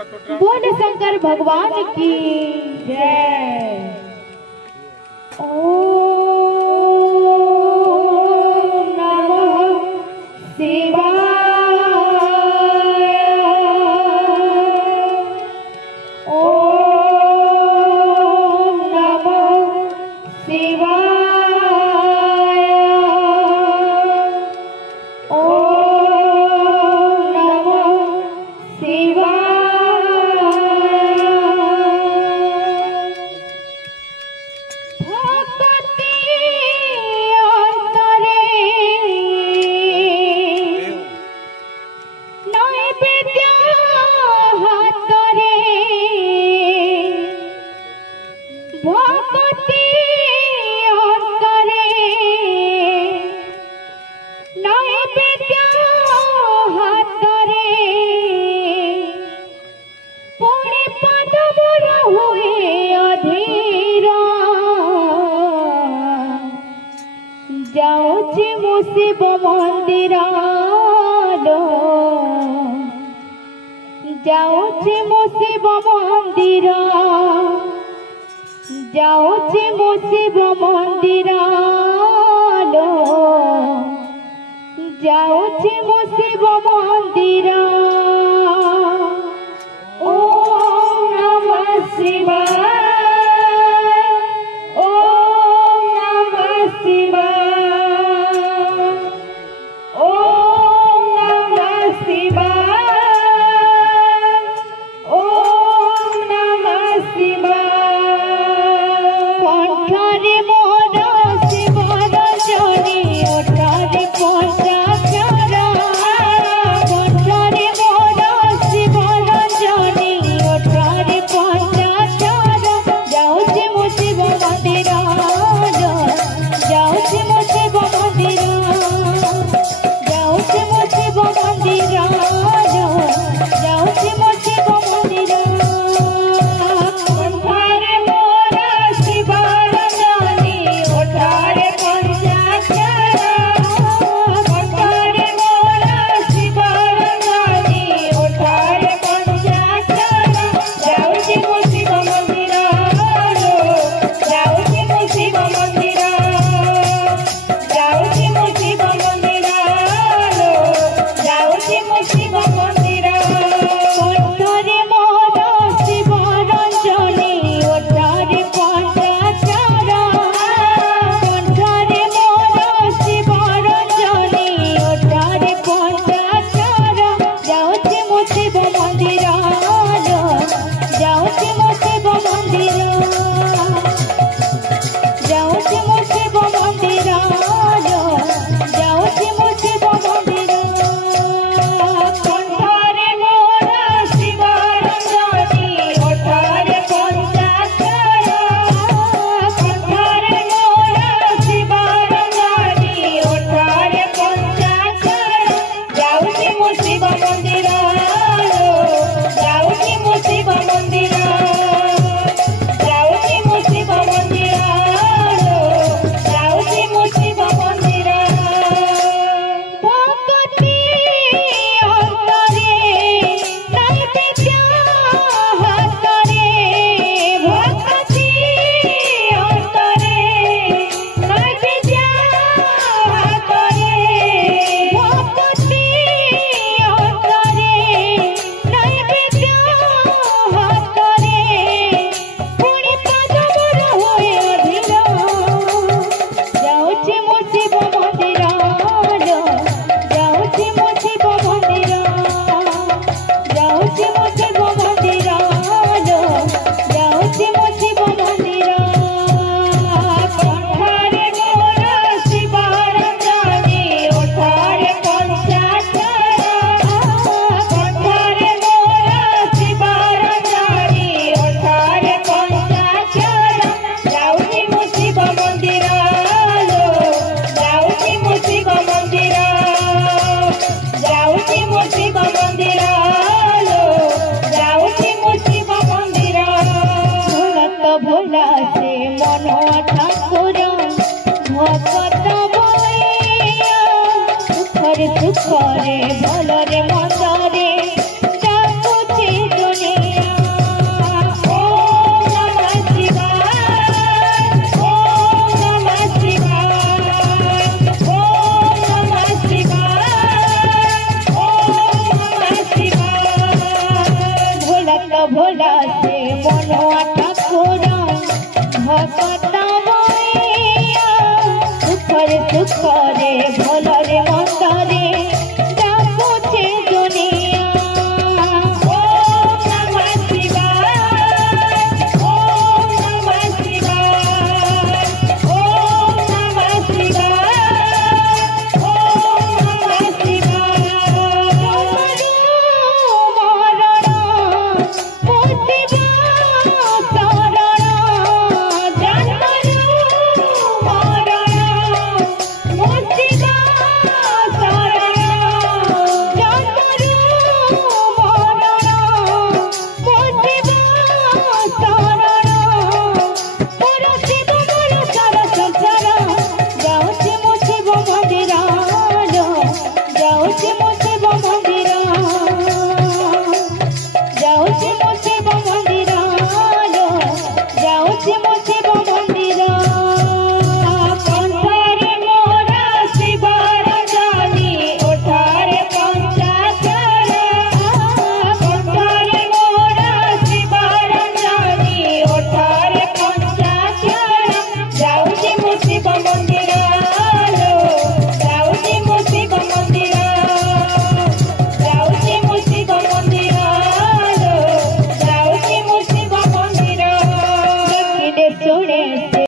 बोल शंकर भगवान की जय। ओम नमः शिवाय। ओम नमः शिवाय। ओम नमः शिवाय। जाऊँ शिव मंदिर जाऊँ शिव मंदिर जाऊँ शिव मंदिर जाऊँ शिव मंदिर। ओम नमः शिवाय। ओम नमः शिवाय। ओम नमः शिवाय। ओम नमः शिवाय। कंठरे मोर शिवर जनी ओठारे पंचाक्षर। कंठरे मोर शिवर जनी ओठारे पंचाक्षर। जाऊँ मो शिव मंदिर जाऊँ मो शिव मंदिर जाऊँ मो शिव मंदिर जाऊँ मो शिव मंदिर। कंठरे मोर शिवर जनी ओठारे पंचाक्षर। कंठरे मोर शिवर जनी ओठारे पंचाक्षर। जाऊँ मो शिव मंदिर जाऊँ मो शिव मंदिर जाऊँ मो शिव मंदिर जाऊँ मो शिव मंदिर। कंठरे मोर शिवर जनी ओठारे पंचाक्षर। कंठरे मोर शिवर जनी ओठारे पंचाक्षर। जाऊँ मो शिव मंदिर जाऊँ मो शिव मंदिर जाऊँ मो शिव मंदिर जाऊँ मो शिव मंदिर। कंठरे मोर शिवर जनी ओठारे पंचाक्षर। कंठरे मोर शिवर जनी ओठारे पंचाक्षर। जाऊँ मो शिव मंदिर जाऊँ मो शिव मंदिर जाऊँ मो शिव मंदिर जाऊँ मो शिव मंदिर। भक्ति अंतरे नैवेद्य हातरे। भक्ति अंतरे नैवेद्य हातरे। भक्ति अंतरे नैवेद्य हातरे। पुणी पादवर होए अधीर जाऊँ मो शिव मंदिर जाऊँ मो शिव मंदिर जाऊँ मो शिव मंदिर जाऊँ मो शिव मंदिर। कंठरे मोर शिवर जनी ओठारे पंचाक्षर। कंठरे मोर शिवर जनी ओठारे पंचाक्षर। जाऊँ मो शिव मंदिर जाऊँ मो शिव मंदिर जाऊँ मो शिव मंदिर जाऊँ मो शिव मंदिर। भोलत भोला से मन ठाकुर भगत बलिया। सुखरे सुखरे भलरे मन्दरे डाकुचे जने ভোলা সে মনোয়া ঠাকুর ভকত বইয়া সুখরে সুখরে